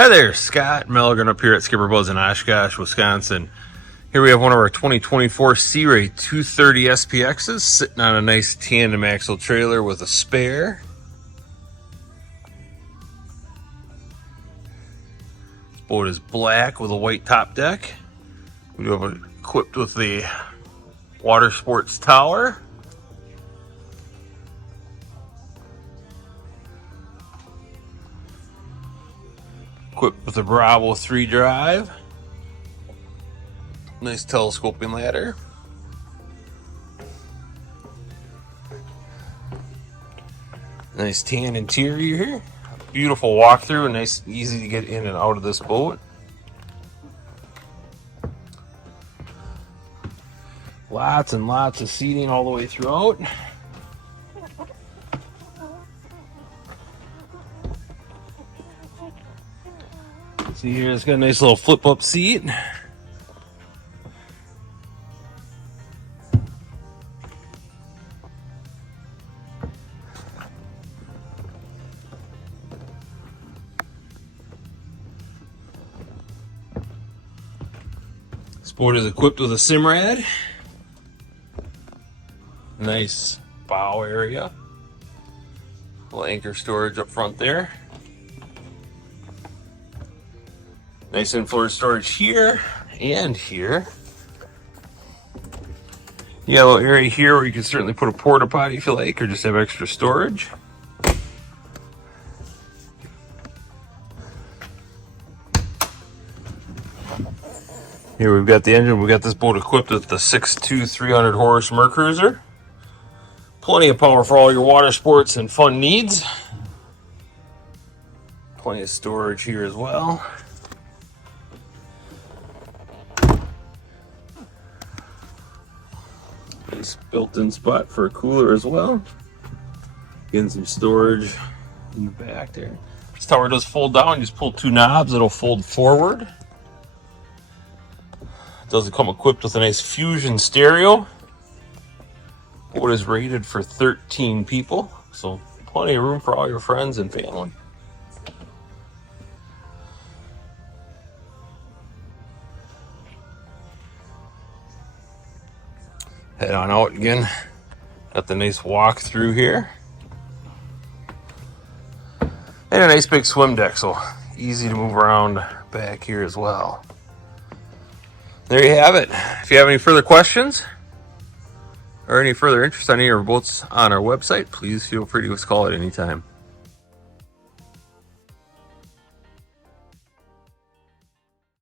Hi there, Scott Milligan up here at SkipperBud's in Oshkosh, Wisconsin. Here we have one of our 2024 Sea Ray 230 SPXs sitting on a nice tandem axle trailer with a spare. This boat is black with a white top deck. We do have it equipped with the water sports tower. Equipped with a Bravo 3 drive. Nice telescoping ladder. Nice tan interior here. Beautiful walkthrough, nice and easy to get in and out of this boat. Lots and lots of seating all the way throughout. See here, it's got a nice little flip-up seat. This boat is equipped with a Simrad. Nice bow area. Little anchor storage up front there. Nice in-floor storage here and here. You got a little area here where you can certainly put a porta potty if you like, or just have extra storage. Here we've got the engine. We've got this boat equipped with the 6.2 300 horse Mercruiser. Plenty of power for all your water sports and fun needs. Plenty of storage here as well. Nice built-in spot for a cooler as well. Getting some storage in the back there. This tower does fold down. You just pull two knobs, it'll fold forward. It does come equipped with a nice Fusion stereo. Boat is rated for 13 people, so plenty of room for all your friends and family. Head on out again. Got the nice walk through here. And a nice big swim deck, so easy to move around back here as well. There you have it. If you have any further questions or any further interest on any of our boats on our website, please feel free to give us a call at any time.